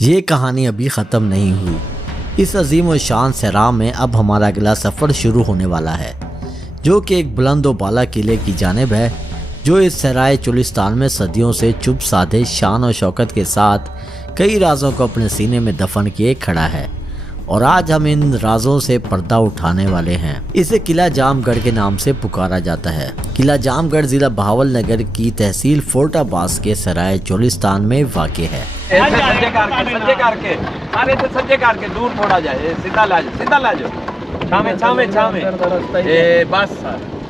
ये कहानी अभी ख़त्म नहीं हुई। इस अजीम व शान सहरा में अब हमारा अगला सफ़र शुरू होने वाला है, जो कि एक बुलंद व बाला किले की जानिब है, जो इस सहराए चोलिस्तान में सदियों से चुप साधे शान और शौकत के साथ कई राजों को अपने सीने में दफन किए खड़ा है। और आज हम इन राजों से पर्दा उठाने वाले हैं। इसे किला जामगढ़ के नाम से पुकारा जाता है। किला जामगढ़ जिला बहावल नगर की तहसील फोर्टाबास के सराय चोलिस्तान में वाक़ है। सज्जे करके दूर थोड़ा जाए, सीधा ला जाओ, छामे छामे छामे ए बस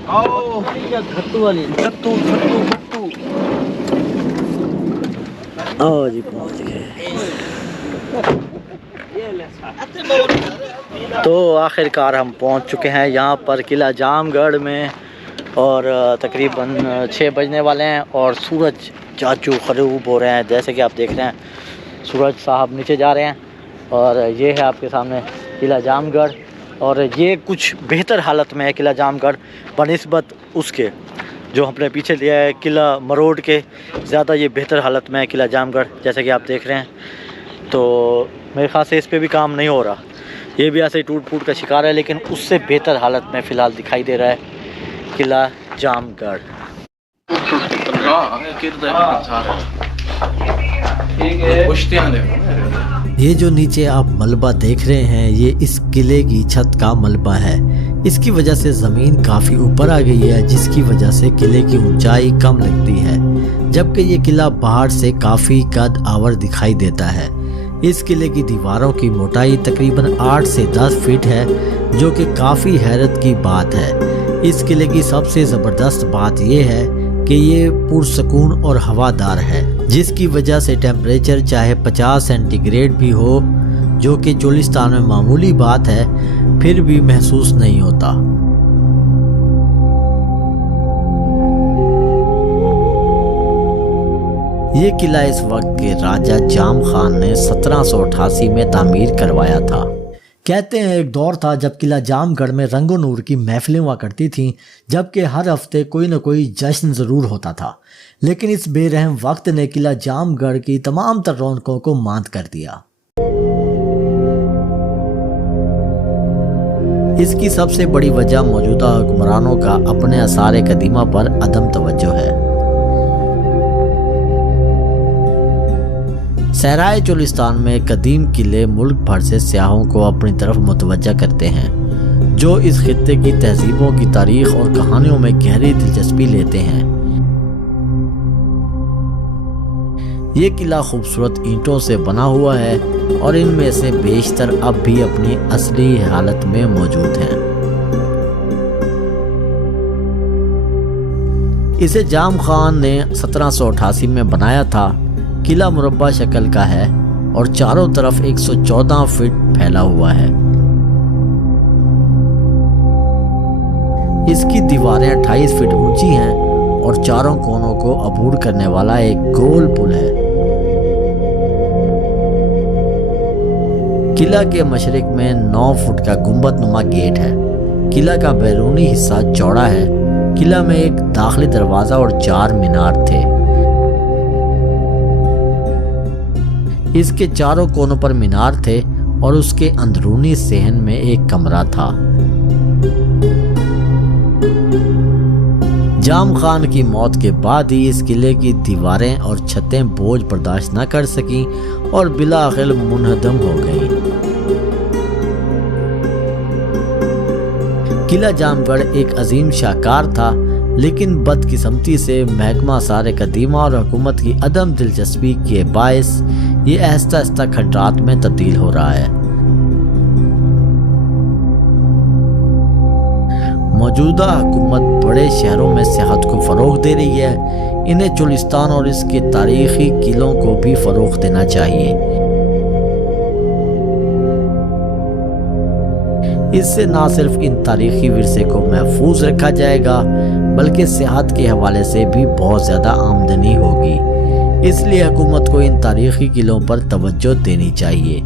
आओ खट्टू वाली खट्टू आओ जी, पहुंच गए। तो आखिरकार हम पहुंच चुके हैं यहाँ पर किला जामगढ़ में, और तकरीबन 6 बजने वाले हैं और सूरज चाचू ख़रूब हो रहे हैं। जैसे कि आप देख रहे हैं, सूरज साहब नीचे जा रहे हैं और ये है आपके सामने किला जामगढ़। और ये कुछ बेहतर हालत में है किला जामगढ़ बनिस्बत उसके जो हमने पीछे लिया है किला मरोड़ के, ज़्यादा ये बेहतर हालत में है किला जामगढ़, जैसे कि आप देख रहे हैं। तो मेरे ख्याल से इस पे भी काम नहीं हो रहा, ये भी ऐसे ही टूट फूट का शिकार है, लेकिन उससे बेहतर हालत में फ़िलहाल दिखाई दे रहा है किला जामगढ़। ये जो नीचे आप मलबा देख रहे हैं, ये इस किले की छत का मलबा है। इसकी वजह से ज़मीन काफ़ी ऊपर आ गई है, जिसकी वजह से किले की ऊंचाई कम लगती है, जबकि ये किला पहाड़ से काफ़ी कद आवर दिखाई देता है। इस किले की दीवारों की मोटाई तकरीबन 8 से 10 फीट है, जो कि काफ़ी हैरत की बात है। इस किले की सबसे ज़बरदस्त बात यह है कि ये पुरसकून और हवादार है, जिसकी वजह से टेम्परेचर चाहे 50 सेंटीग्रेड भी हो, जो कि चोलिस्तान में मामूली बात है, फिर भी महसूस नहीं होता। ये किला इस वक्त के राजा जाम खान ने 1788 में तामीर करवाया था। कहते हैं एक दौर था जब किला जामगढ़ में रंगो नूर की महफिलें हुआ करती थीं, जबकि हर हफ्ते कोई न कोई जश्न ज़रूर होता था। लेकिन इस बेरहम वक्त ने किला जामगढ़ की तमाम तर रौनकों को मांद कर दिया। इसकी सबसे बड़ी वजह मौजूदा हुक्मरानों का अपने आसार कदीमा पर अदम तवज्जो है। सहराए चोलिस्तान में कदीम किले मुल्क भर से सियाहों को अपनी तरफ मुतवज्जा करते हैं, जो इस खित्ते की तहजीबों की तारीख और कहानियों में गहरी दिलचस्पी लेते हैं। ये किला खूबसूरत ईंटों से बना हुआ है और इनमें से बेशतर अब भी अपनी असली हालत में मौजूद हैं। इसे जाम खान ने 1788 में बनाया था। किला मुरब्बा शक्ल का है और चारों तरफ 114 फीट फैला हुआ है। इसकी दीवारें 28 फीट ऊंची हैं और चारों कोनों को अबूर करने वाला एक गोल पुल है। किला के मशरिक में 9 फुट का गुंबद नुमा गेट है। किला का बैरूनी हिस्सा चौड़ा है। किला में एक दाखिली दरवाजा और 4 मीनार थे। इसके चारों कोनों पर मीनार थे और उसके अंदरूनी सहन में एक कमरा था। जाम खान की मौत के बाद ही इस किले की दीवारें और छतें बोझ बर्दाश्त न कर सकीं और बिलाखिर मुनहदम हो गईं। किला जामगढ़ एक अजीम शाहकार था, लेकिन बदकिस्मती से महकमा आसार कदीमा और हुकूमत की अदम दिलचस्पी के बायस ये आहिस्ता आहिस्ता खंडरात में तब्दील हो रहा है। मौजूदा हुकूमत बड़े शहरों में सियाहत को फ़रोग़ दे रही है। इन्हें चोलिस्तान और इसके तारीख़ी किलों को भी फ़रोग़ देना चाहिए। इससे ना सिर्फ इन तारीख़ी विरसे को महफूज रखा जाएगा, बल्कि सियाहत के हवाले से भी बहुत ज़्यादा आमदनी होगी। इसलिए हुकूमत को इन तारीख़ी किलों पर तवज्जो देनी चाहिए।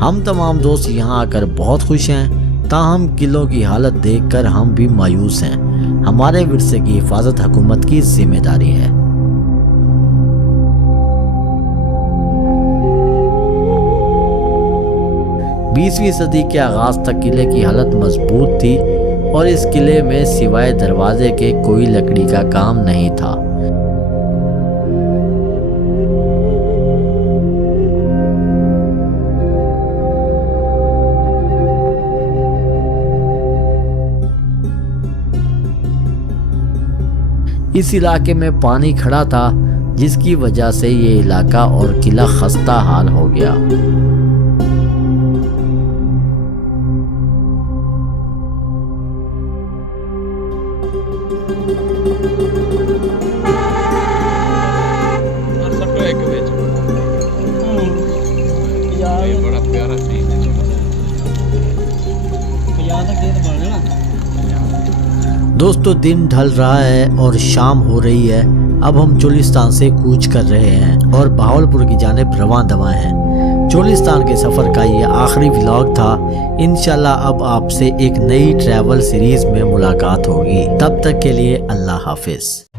हम तमाम दोस्त यहाँ आकर बहुत खुश हैं, ताहम किलों की हालत देखकर हम भी मायूस हैं। हमारे विरसे की हिफाजत हुकूमत की जिम्मेदारी है। 20वीं सदी के आगाज तक किले की हालत मजबूत थी और इस किले में सिवाय दरवाजे के कोई लकड़ी का काम नहीं था। इस इलाके में पानी खड़ा था, जिसकी वजह से ये इलाका और किला खस्ता हाल हो गया। बड़ा प्यारा सीन है। दोस्तों दिन ढल रहा है और शाम हो रही है। अब हम चोलिस्तान से कूच कर रहे हैं और बहावलपुर की जानिब रवां दवा हैं। चोलिस्तान के सफ़र का ये आखिरी व्लॉग था। इंशाल्लाह अब आपसे एक नई ट्रैवल सीरीज में मुलाकात होगी। तब तक के लिए अल्लाह हाफिज।